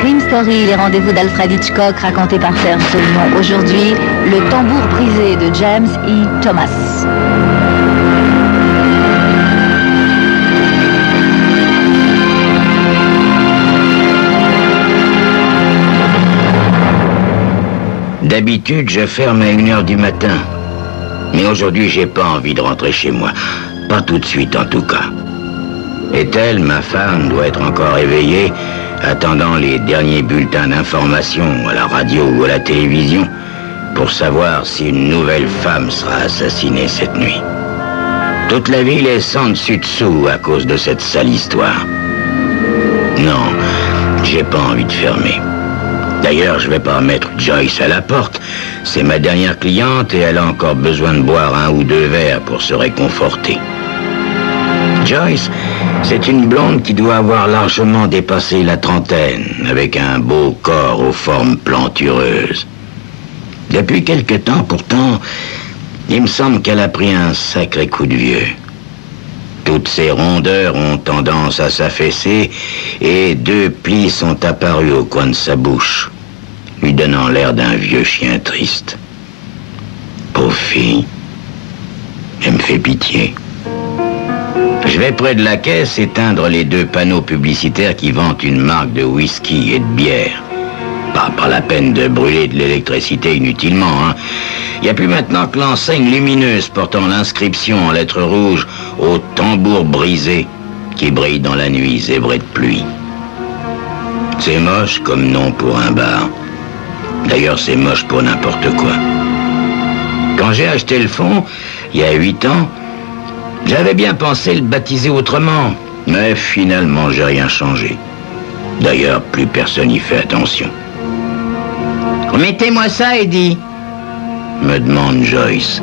Crime Story, les rendez-vous d'Alfred Hitchcock racontés par Serge Solion. Aujourd'hui, Le tambour brisé de James E. Thomas. D'habitude, je ferme à 1h du matin. Mais aujourd'hui, j'ai pas envie de rentrer chez moi. Pas tout de suite, en tout cas. Ethel, ma femme, doit être encore éveillée, attendant les derniers bulletins d'information à la radio ou à la télévision, pour savoir si une nouvelle femme sera assassinée cette nuit. Toute la ville est sans dessus-dessous à cause de cette sale histoire. Non, j'ai pas envie de fermer. D'ailleurs, je vais pas mettre Joyce à la porte. C'est ma dernière cliente et elle a encore besoin de boire 1 ou 2 verres pour se réconforter. Joyce, c'est une blonde qui doit avoir largement dépassé la trentaine, avec un beau corps aux formes plantureuses. Depuis quelque temps, pourtant, il me semble qu'elle a pris un sacré coup de vieux. Toutes ses rondeurs ont tendance à s'affaisser et 2 plis sont apparus au coin de sa bouche, lui donnant l'air d'un vieux chien triste. Pauvre fille, elle me fait pitié. Je vais près de la caisse éteindre les 2 panneaux publicitaires qui vantent une marque de whisky et de bière. Pas la peine de brûler de l'électricité inutilement, hein. Il n'y a plus maintenant que l'enseigne lumineuse portant l'inscription en lettres rouges au tambour brisé qui brille dans la nuit zébrée de pluie. C'est moche comme nom pour un bar. D'ailleurs, c'est moche pour n'importe quoi. Quand j'ai acheté le fonds, il y a 8 ans, j'avais bien pensé le baptiser autrement, mais finalement, j'ai rien changé. D'ailleurs, plus personne n'y fait attention. Remettez-moi ça, Eddie, me demande Joyce.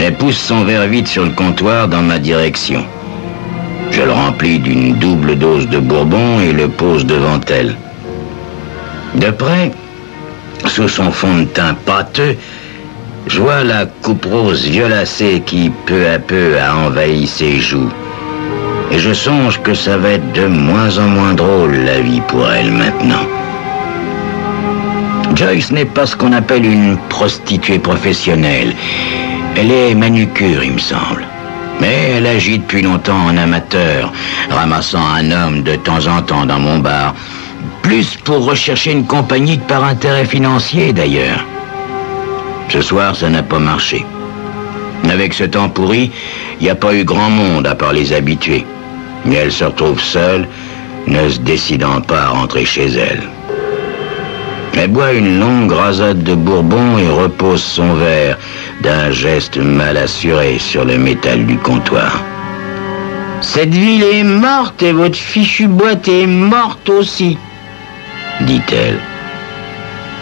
Elle pousse son verre vide sur le comptoir dans ma direction. Je le remplis d'une double dose de bourbon et le pose devant elle. De près, sous son fond de teint pâteux, je vois la coupe rose violacée qui, peu à peu, a envahi ses joues. Et je songe que ça va être de moins en moins drôle, la vie pour elle, maintenant. Joyce n'est pas ce qu'on appelle une prostituée professionnelle. Elle est manucure, il me semble. Mais elle agit depuis longtemps en amateur, ramassant un homme de temps en temps dans mon bar. Plus pour rechercher une compagnie que par intérêt financier, d'ailleurs. Ce soir, ça n'a pas marché. Avec ce temps pourri, il n'y a pas eu grand monde à part les habitués. Mais elle se retrouve seule, ne se décidant pas à rentrer chez elle. Elle boit une longue rasade de bourbon et repose son verre d'un geste mal assuré sur le métal du comptoir. Cette ville est morte et votre fichue boîte est morte aussi, dit-elle.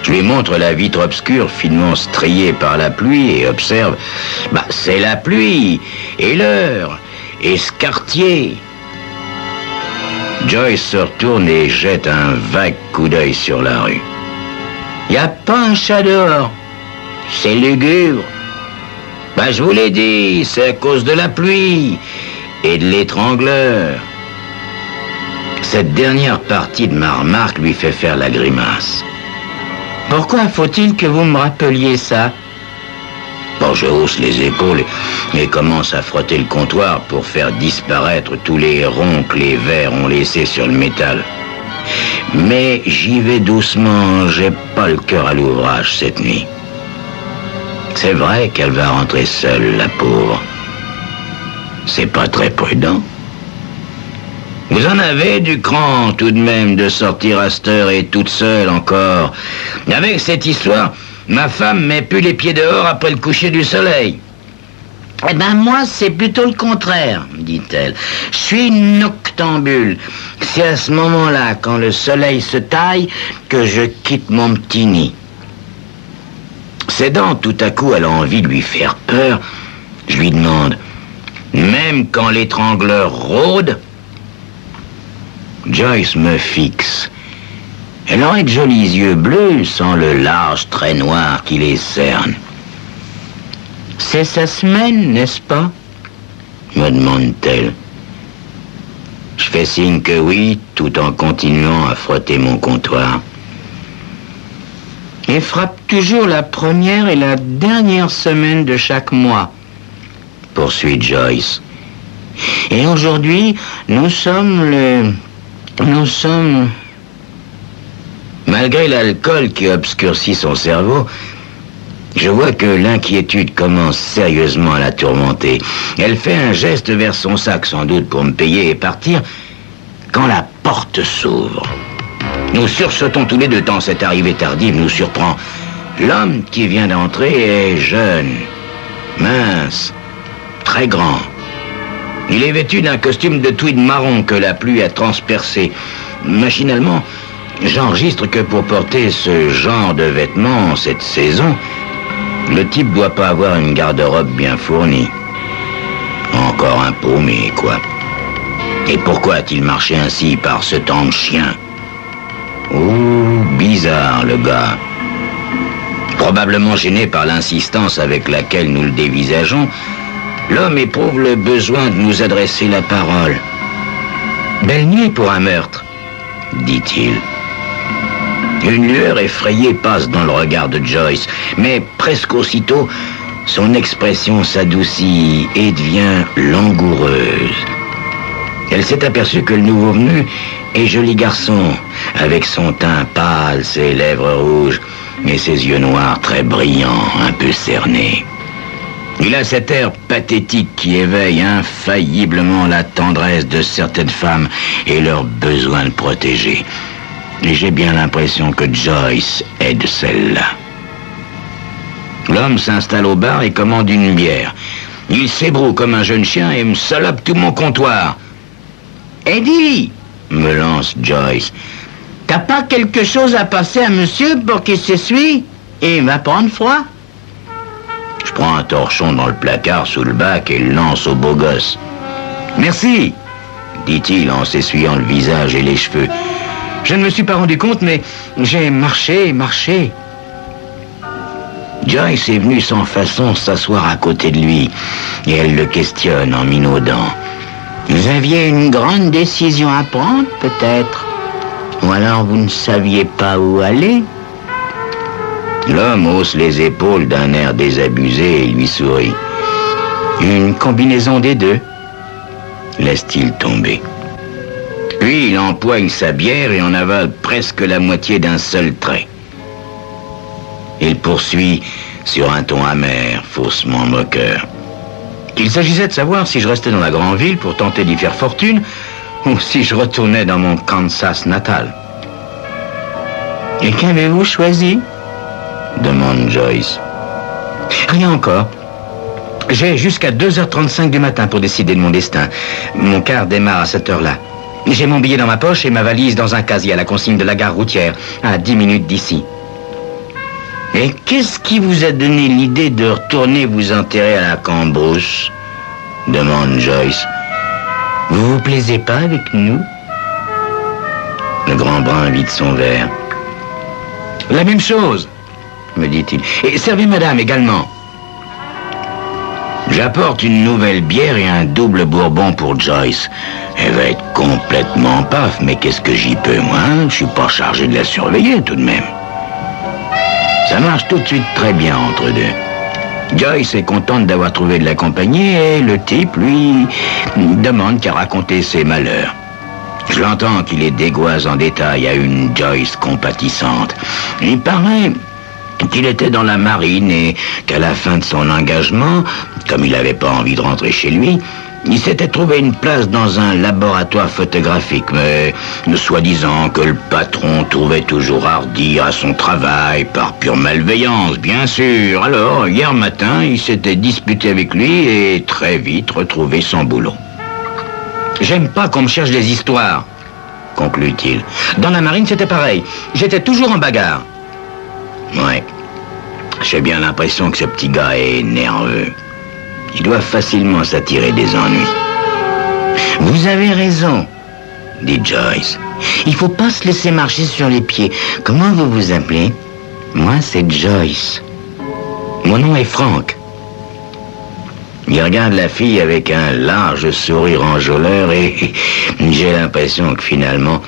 Je lui montre la vitre obscure finement striée par la pluie et observe. C'est la pluie, et l'heure, et ce quartier. Joyce se retourne et jette un vague coup d'œil sur la rue. Y a pas un chat dehors. C'est lugubre. Je vous l'ai dit, c'est à cause de la pluie et de l'étrangleur. Cette dernière partie de ma remarque lui fait faire la grimace. Pourquoi faut-il que vous me rappeliez ça? Je hausse les épaules et commence à frotter le comptoir pour faire disparaître tous les ronds que les verres ont laissés sur le métal. Mais j'y vais doucement, j'ai pas le cœur à l'ouvrage cette nuit. C'est vrai qu'elle va rentrer seule, la pauvre. C'est pas très prudent. Vous en avez du cran tout de même de sortir à cette heure et toute seule encore. Avec cette histoire, ma femme met plus les pieds dehors après le coucher du soleil. Moi, c'est plutôt le contraire, dit-elle. Je suis une noctambule. C'est à ce moment-là, quand le soleil se taille, que je quitte mon petit nid. Ses dents, tout à coup, elle a envie de lui faire peur. Je lui demande, même quand l'étrangleur rôde? Joyce me fixe. Elle aurait de jolis yeux bleus sans le large trait noir qui les cerne. C'est sa semaine, n'est-ce pas? Me demande-t-elle. Je fais signe que oui, tout en continuant à frotter mon comptoir. Et frappe toujours la première et la dernière semaine de chaque mois. Poursuit Joyce. Et aujourd'hui, nous sommes... Malgré l'alcool qui obscurcit son cerveau, je vois que l'inquiétude commence sérieusement à la tourmenter. Elle fait un geste vers son sac, sans doute pour me payer et partir, quand la porte s'ouvre. Nous sursautons tous les deux tant cette arrivée tardive nous surprend. L'homme qui vient d'entrer est jeune, mince, très grand. Il est vêtu d'un costume de tweed marron que la pluie a transpercé. Machinalement, j'enregistre que pour porter ce genre de vêtements cette saison, le type doit pas avoir une garde-robe bien fournie. Encore un paumé, quoi. Et pourquoi a-t-il marché ainsi par ce temps de chien? Oh, bizarre, le gars. Probablement gêné par l'insistance avec laquelle nous le dévisageons, l'homme éprouve le besoin de nous adresser la parole. « Belle nuit pour un meurtre », dit-il. Une lueur effrayée passe dans le regard de Joyce, mais presque aussitôt, son expression s'adoucit et devient langoureuse. Elle s'est aperçue que le nouveau venu est joli garçon, avec son teint pâle, ses lèvres rouges et ses yeux noirs très brillants, un peu cernés. Il a cet air pathétique qui éveille infailliblement la tendresse de certaines femmes et leur besoin de protéger. Et j'ai bien l'impression que Joyce est de celle-là. L'homme s'installe au bar et commande une bière. Il s'ébroue comme un jeune chien et me salope tout mon comptoir. « Eddie !» me lance Joyce. « T'as pas quelque chose à passer à monsieur pour qu'il s'essuie et il va prendre froid ?» Je prends un torchon dans le placard sous le bac et le lance au beau gosse. « Merci !» dit-il en s'essuyant le visage et les cheveux. « Je ne me suis pas rendu compte, mais j'ai marché. » Joyce est venue sans façon s'asseoir à côté de lui et elle le questionne en minaudant. « Vous aviez une grande décision à prendre, peut-être? Ou alors vous ne saviez pas où aller ?» L'homme hausse les épaules d'un air désabusé et lui sourit. « Une combinaison des deux ?» laisse-t-il tomber. Puis il empoigne sa bière et en avale presque la moitié d'un seul trait. Il poursuit sur un ton amer, faussement moqueur. Qu'il s'agissait de savoir si je restais dans la grande ville pour tenter d'y faire fortune ou si je retournais dans mon Kansas natal. « Et qu'avez-vous choisi ?» demande Joyce. « Rien encore. J'ai jusqu'à 2h35 du matin pour décider de mon destin. Mon car démarre à cette heure-là. J'ai mon billet dans ma poche et ma valise dans un casier à la consigne de la gare routière, à 10 minutes d'ici. » « Et qu'est-ce qui vous a donné l'idée de retourner vous enterrer à la Cambrousse ?» demande Joyce. « Vous vous plaisez pas avec nous ?» Le grand brun vide son verre. « La même chose, » me dit-il. « Et servez madame également. » J'apporte une nouvelle bière et un double bourbon pour Joyce. Elle va être complètement paf, mais qu'est-ce que j'y peux, moi, hein? Je suis pas chargé de la surveiller, tout de même. Ça marche tout de suite très bien entre deux. Joyce est contente d'avoir trouvé de la compagnie et le type, lui, demande qu'à raconter ses malheurs. Je l'entends qu'il les dégoise en détail à une Joyce compatissante. Il paraît qu'il était dans la marine et qu'à la fin de son engagement, comme il n'avait pas envie de rentrer chez lui, il s'était trouvé une place dans un laboratoire photographique, mais soi-disant que le patron trouvait toujours hardi à son travail, par pure malveillance, bien sûr. Alors, hier matin, il s'était disputé avec lui et très vite retrouvé sans boulot. « J'aime pas qu'on me cherche des histoires, » conclut-il. « Dans la marine, c'était pareil. J'étais toujours en bagarre. » Ouais, j'ai bien l'impression que ce petit gars est nerveux. Il doit facilement s'attirer des ennuis. « Vous avez raison, » dit Joyce. « Il faut pas se laisser marcher sur les pieds. Comment vous vous appelez? » « Moi, c'est Joyce. Mon nom est Frank. » Il regarde la fille avec un large sourire enjôleur et j'ai l'impression que finalement,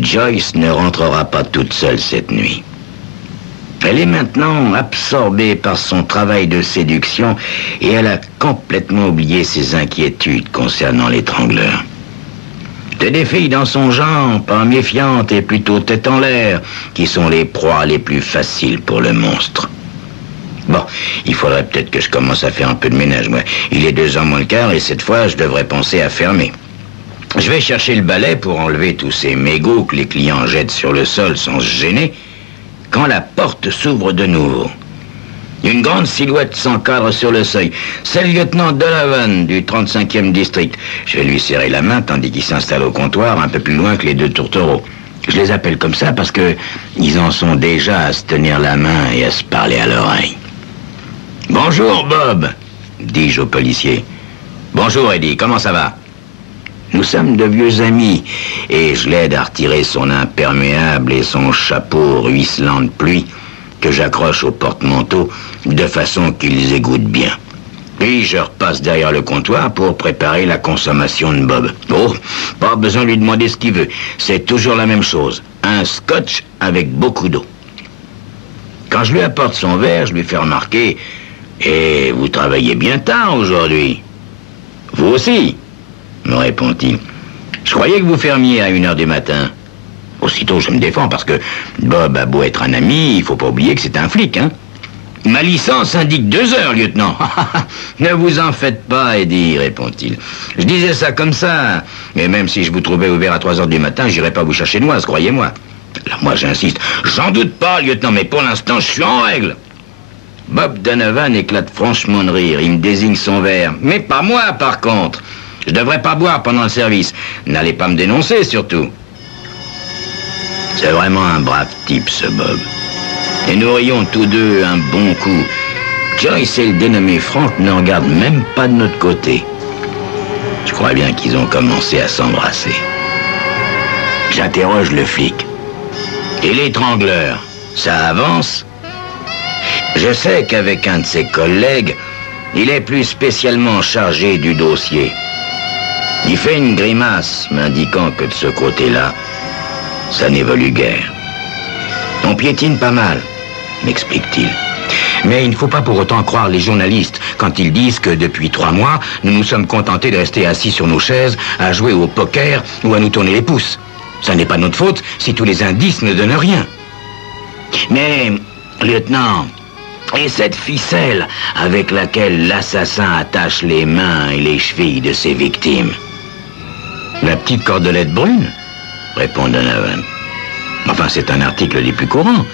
Joyce ne rentrera pas toute seule cette nuit. Elle est maintenant absorbée par son travail de séduction et elle a complètement oublié ses inquiétudes concernant l'étrangleur. C'est des filles dans son genre, pas méfiantes et plutôt tête en l'air, qui sont les proies les plus faciles pour le monstre. Bon, il faudrait peut-être que je commence à faire un peu de ménage, moi. Il est 2h moins le quart et cette fois, je devrais penser à fermer. Je vais chercher le balai pour enlever tous ces mégots que les clients jettent sur le sol sans se gêner, quand la porte s'ouvre de nouveau. Une grande silhouette s'encadre sur le seuil. C'est le lieutenant Donovan du 35e district. Je vais lui serrer la main tandis qu'il s'installe au comptoir un peu plus loin que les deux tourtereaux. Je les appelle comme ça parce que ils en sont déjà à se tenir la main et à se parler à l'oreille. « Bonjour, Bob », dis-je au policier. « Bonjour, Eddie, comment ça va ?» Nous sommes de vieux amis, et je l'aide à retirer son imperméable et son chapeau ruisselant de pluie que j'accroche au porte-manteau de façon qu'ils égouttent bien. Puis je repasse derrière le comptoir pour préparer la consommation de Bob. Oh, pas besoin de lui demander ce qu'il veut, c'est toujours la même chose, un scotch avec beaucoup d'eau. Quand je lui apporte son verre, je lui fais remarquer... Et vous travaillez bien tard aujourd'hui. Vous aussi, me répond-il. Je croyais que vous fermiez à 1h du matin. Aussitôt, je me défends parce que Bob a beau être un ami, il faut pas oublier que c'est un flic, hein. Ma licence indique 2h, lieutenant. Ne vous en faites pas, Eddie, répond-il. Je disais ça comme ça. Mais même si je vous trouvais ouvert à 3h du matin, j'irais pas vous chercher noise, croyez-moi. Alors moi, j'insiste. J'en doute pas, lieutenant, mais pour l'instant, je suis en règle. Bob Donovan éclate franchement de rire. Il me désigne son verre. Mais pas moi, par contre. Je devrais pas boire pendant le service. N'allez pas me dénoncer, surtout. C'est vraiment un brave type, ce Bob. Et nous rions tous deux un bon coup. Joyce et le dénommé Frank ne regardent même pas de notre côté. Je crois bien qu'ils ont commencé à s'embrasser. J'interroge le flic. Et l'étrangleur, ça avance ? Je sais qu'avec un de ses collègues, il est plus spécialement chargé du dossier. Il fait une grimace, m'indiquant que de ce côté-là, ça n'évolue guère. On piétine pas mal, m'explique-t-il. Mais il ne faut pas pour autant croire les journalistes quand ils disent que depuis 3 mois, nous nous sommes contentés de rester assis sur nos chaises, à jouer au poker ou à nous tourner les pouces. Ça n'est pas notre faute si tous les indices ne donnent rien. Mais, lieutenant... Et cette ficelle avec laquelle l'assassin attache les mains et les chevilles de ses victimes? La petite cordelette brune, répond Donovan. Enfin, c'est un article des plus courants.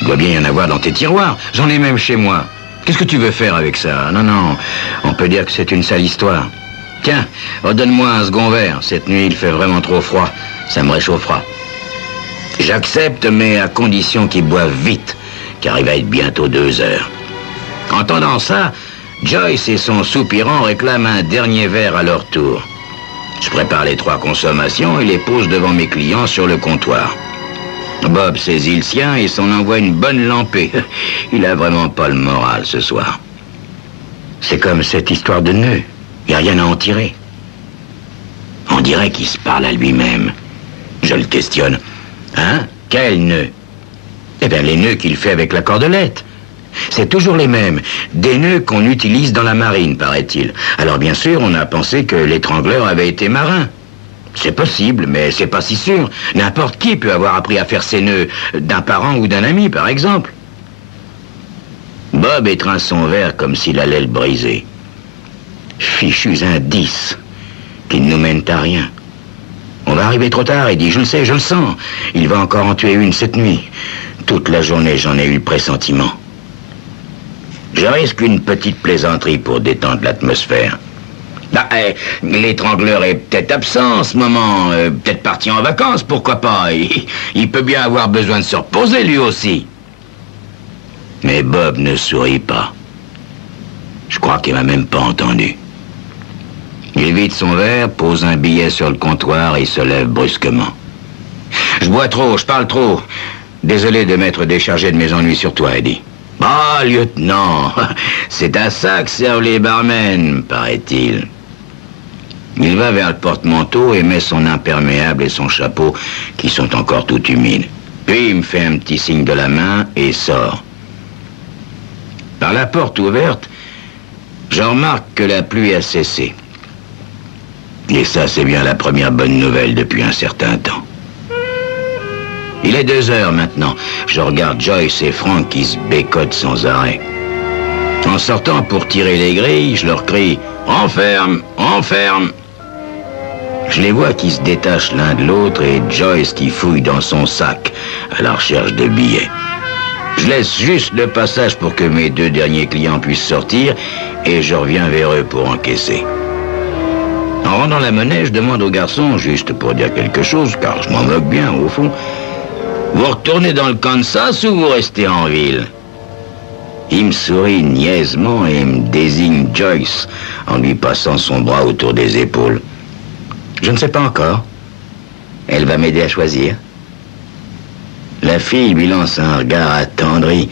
Il doit bien y en avoir dans tes tiroirs. J'en ai même chez moi. Qu'est-ce que tu veux faire avec ça? Non, on peut dire que c'est une sale histoire. Tiens, redonne-moi un second verre. Cette nuit, il fait vraiment trop froid. Ça me réchauffera. J'accepte, mais à condition qu'il boive vite, car il va être bientôt 2h. Entendant ça, Joyce et son soupirant réclament un dernier verre à leur tour. Je prépare les 3 consommations et les pose devant mes clients sur le comptoir. Bob saisit le sien et s'en envoie une bonne lampée. Il a vraiment pas le moral ce soir. C'est comme cette histoire de nœud. Il n'y a rien à en tirer. On dirait qu'il se parle à lui-même. Je le questionne. Hein? Quel nœud? Eh bien, les nœuds qu'il fait avec la cordelette. C'est toujours les mêmes. Des nœuds qu'on utilise dans la marine, paraît-il. Alors, bien sûr, on a pensé que l'étrangleur avait été marin. C'est possible, mais c'est pas si sûr. N'importe qui peut avoir appris à faire ses nœuds d'un parent ou d'un ami, par exemple. Bob étreint son verre comme s'il allait le briser. Fichus indices qui ne nous mènent à rien. On va arriver trop tard, il dit, je le sais, je le sens. Il va encore en tuer une cette nuit. Toute la journée, j'en ai eu le pressentiment. Je risque une petite plaisanterie pour détendre l'atmosphère. L'étrangleur est peut-être absent en ce moment, peut-être parti en vacances, pourquoi pas. Il peut bien avoir besoin de se reposer, lui aussi. Mais Bob ne sourit pas. Je crois qu'il m'a même pas entendu. Il vide son verre, pose un billet sur le comptoir et se lève brusquement. Je bois trop, je parle trop. Désolé de m'être déchargé de mes ennuis sur toi, Eddie. Ah, lieutenant, c'est à ça que servent les barmen, paraît-il. Il va vers le porte-manteau et met son imperméable et son chapeau, qui sont encore tout humides. Puis il me fait un petit signe de la main et sort. Par la porte ouverte, je remarque que la pluie a cessé. Et ça, c'est bien la première bonne nouvelle depuis un certain temps. Il est 2 heures maintenant. Je regarde Joyce et Frank qui se bécotent sans arrêt. En sortant pour tirer les grilles, je leur crie « Enferme! Enferme !» Je les vois qui se détachent l'un de l'autre et Joyce qui fouille dans son sac à la recherche de billets. Je laisse juste le passage pour que mes 2 derniers clients puissent sortir et je reviens vers eux pour encaisser. En rendant la monnaie, je demande au garçon, juste pour dire quelque chose, car je m'en moque bien au fond, « Vous retournez dans le Kansas ou vous restez en ville ?» Il me sourit niaisement et me désigne Joyce en lui passant son bras autour des épaules. Je ne sais pas encore. Elle va m'aider à choisir. La fille lui lance un regard attendri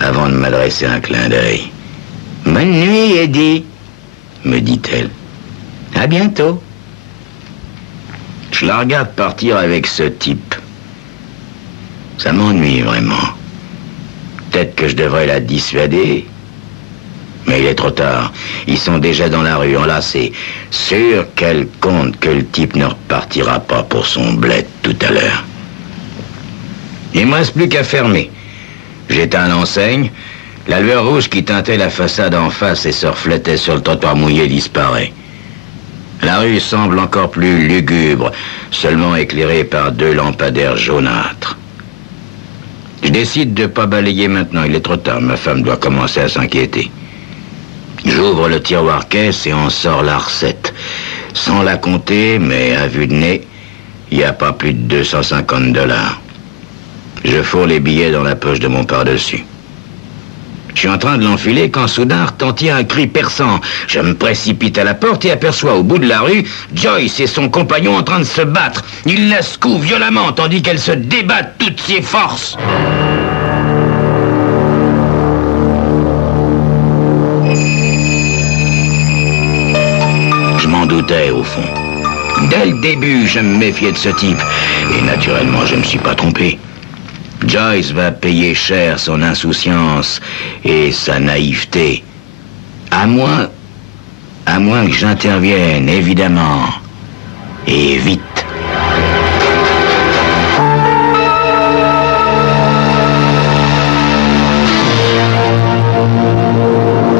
avant de m'adresser un clin d'œil. « Bonne nuit, Eddie » me dit-elle. « À bientôt. » Je la regarde partir avec ce type. Ça m'ennuie vraiment. Peut-être que je devrais la dissuader. Mais il est trop tard. Ils sont déjà dans la rue, enlacés. Sûr qu'elle compte que le type ne repartira pas pour son bled tout à l'heure. Il ne me reste plus qu'à fermer. J'éteins l'enseigne. La lueur rouge qui teintait la façade en face et se reflétait sur le trottoir mouillé disparaît. La rue semble encore plus lugubre, seulement éclairée par 2 lampadaires jaunâtres. Je décide de ne pas balayer maintenant, il est trop tard, ma femme doit commencer à s'inquiéter. J'ouvre le tiroir caisse et en sort la recette. Sans la compter, mais à vue de nez, il n'y a pas plus de $250. Je fourre les billets dans la poche de mon par-dessus. Je suis en train de l'enfiler quand soudain retentit un cri perçant. Je me précipite à la porte et aperçois au bout de la rue Joyce et son compagnon en train de se battre. Il la secoue violemment tandis qu'elle se débat de toutes ses forces. Je m'en doutais au fond. Dès le début, je me méfiais de ce type. Et naturellement, je ne me suis pas trompé. Joyce va payer cher son insouciance et sa naïveté. À moins que j'intervienne, évidemment. Et vite.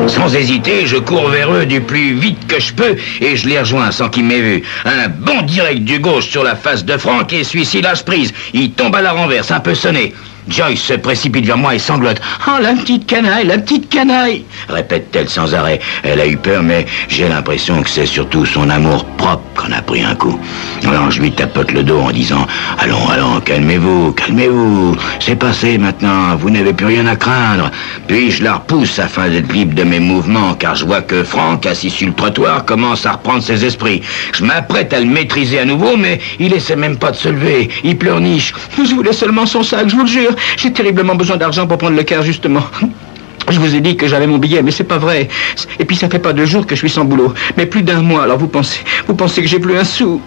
Sans hésiter, je cours vers eux du plus vite que je peux et je les rejoins sans qu'ils m'aient vu. Un bond direct du gauche sur la face de Frank et celui-ci lâche prise. Il tombe à la renverse, un peu sonné. Joyce se précipite vers moi et sanglote. « Oh, la petite canaille !» répète-t-elle sans arrêt. Elle a eu peur, mais j'ai l'impression que c'est surtout son amour propre qu'on a pris un coup. Alors je lui tapote le dos en disant « Allons, calmez-vous, c'est passé maintenant, vous n'avez plus rien à craindre. » Puis je la repousse afin d'être libre de mes mouvements, car je vois que Frank, assis sur le trottoir, commence à reprendre ses esprits. Je m'apprête à le maîtriser à nouveau, mais il essaie même pas de se lever. Il pleurniche. « Je voulais seulement son sac, je vous le jure. J'ai terriblement besoin d'argent pour prendre le car, justement. Je vous ai dit que j'avais mon billet, mais c'est pas vrai. Et puis ça fait pas 2 jours que je suis sans boulot, mais plus d'1 mois, alors vous pensez que j'ai plus un sou. »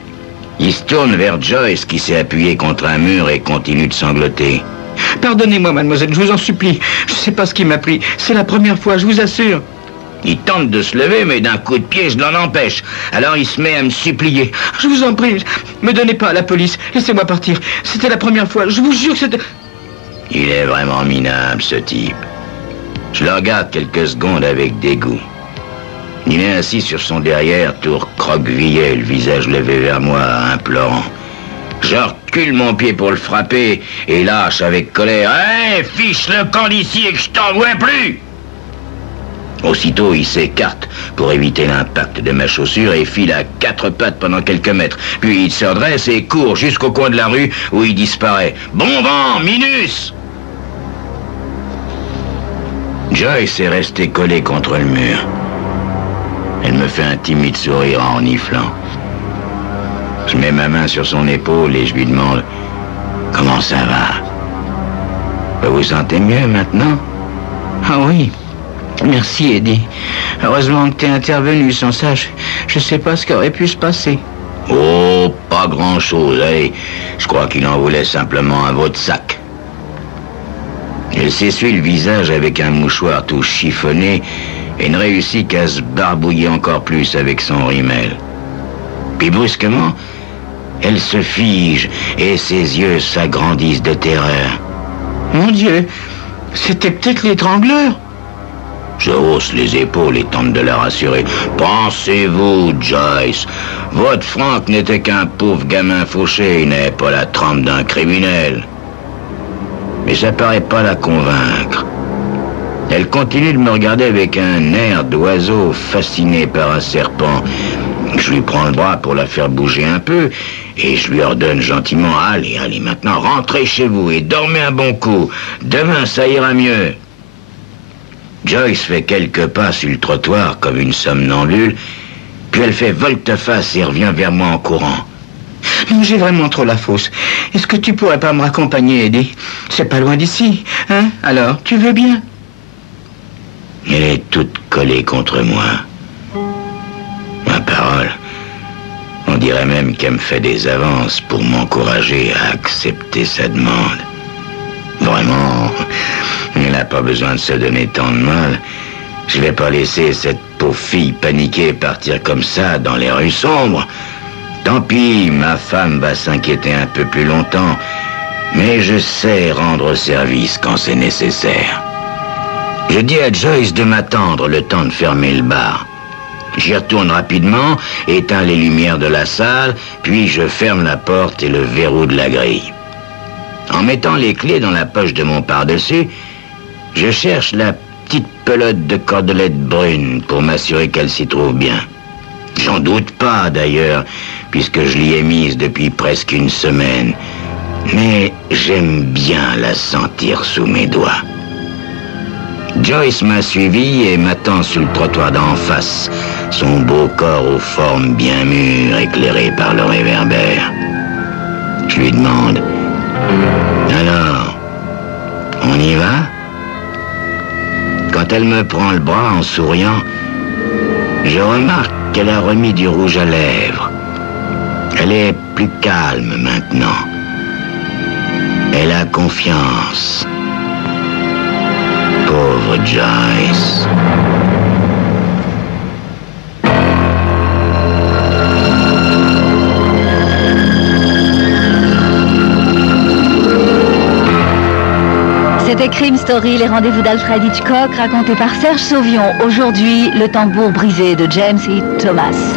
Il se tourne vers Joyce qui s'est appuyée contre un mur et continue de sangloter. « Pardonnez-moi, mademoiselle, je vous en supplie. Je sais pas ce qui m'a pris. C'est la première fois, je vous assure. » Il tente de se lever, mais d'un coup de pied, je l'en empêche. Alors il se met à me supplier. « Je vous en prie, me donnez pas à la police. Laissez-moi partir. C'était la première fois. Je vous jure que c'était... » Il est vraiment minable, ce type. Je le regarde quelques secondes avec dégoût. Il est assis sur son derrière, tout recroquevillé, le visage levé vers moi, implorant. Je recule mon pied pour le frapper et lâche avec colère. « Hé, fiche le camp d'ici et que je t'en vois plus !» Aussitôt, il s'écarte pour éviter l'impact de ma chaussure et file à 4 pattes pendant quelques mètres. Puis il se redresse et court jusqu'au coin de la rue où il disparaît. « Bon vent, Minus !» Joyce est restée collée contre le mur. Elle me fait un timide sourire en reniflant. Je mets ma main sur son épaule et je lui demande « Comment ça va ? Vous vous sentez mieux maintenant ?» Ah oui. Merci, Eddie. Heureusement que t'es intervenu. Sans ça, je sais pas ce qui aurait pu se passer. Oh, pas grand-chose, hey. Je crois qu'il en voulait simplement un veau de sac. Il s'essuie le visage avec un mouchoir tout chiffonné et ne réussit qu'à se barbouiller encore plus avec son rimel. Puis brusquement, elle se fige et ses yeux s'agrandissent de terreur. Mon Dieu, c'était peut-être l'étrangleur. Je hausse les épaules et tente de la rassurer. Pensez-vous, Joyce, votre Frank n'était qu'un pauvre gamin fauché, il n'avait pas la trempe d'un criminel. Mais ça paraît pas la convaincre. Elle continue de me regarder avec un air d'oiseau fasciné par un serpent. Je lui prends le bras pour la faire bouger un peu et je lui ordonne gentiment « Allez, allez, maintenant rentrez chez vous et dormez un bon coup. Demain, ça ira mieux. » Joyce fait quelques pas sur le trottoir comme une somnambule, puis elle fait volte-face et revient vers moi en courant. Non, j'ai vraiment trop la fausse. Est-ce que tu pourrais pas me raccompagner, Eddie? C'est pas loin d'ici, hein? Alors, tu veux bien? Elle est toute collée contre moi. Ma parole, on dirait même qu'elle me fait des avances pour m'encourager à accepter sa demande. Vraiment, elle n'a pas besoin de se donner tant de mal. Je vais pas laisser cette pauvre fille paniquer et partir comme ça dans les rues sombres. Tant pis, ma femme va s'inquiéter un peu plus longtemps, mais je sais rendre service quand c'est nécessaire. Je dis à Joyce de m'attendre le temps de fermer le bar. J'y retourne rapidement, éteins les lumières de la salle, puis je ferme la porte et le verrou de la grille. En mettant les clés dans la poche de mon pardessus, je cherche la petite pelote de cordelette brune pour m'assurer qu'elle s'y trouve bien. J'en doute pas d'ailleurs, puisque je l'y ai mise depuis presque une semaine. Mais j'aime bien la sentir sous mes doigts. Joyce m'a suivi et m'attend sur le trottoir d'en face, son beau corps aux formes bien mûres, éclairé par le réverbère. Je lui demande « Alors, on y va ?» Quand elle me prend le bras en souriant, je remarque qu'elle a remis du rouge à lèvres. Elle est plus calme maintenant. Elle a confiance. Pauvre Joyce. C'était Crime Story, les rendez-vous d'Alfred Hitchcock, racontés par Serge Sauvion. Aujourd'hui, Le tambour brisé de James E. Thomas.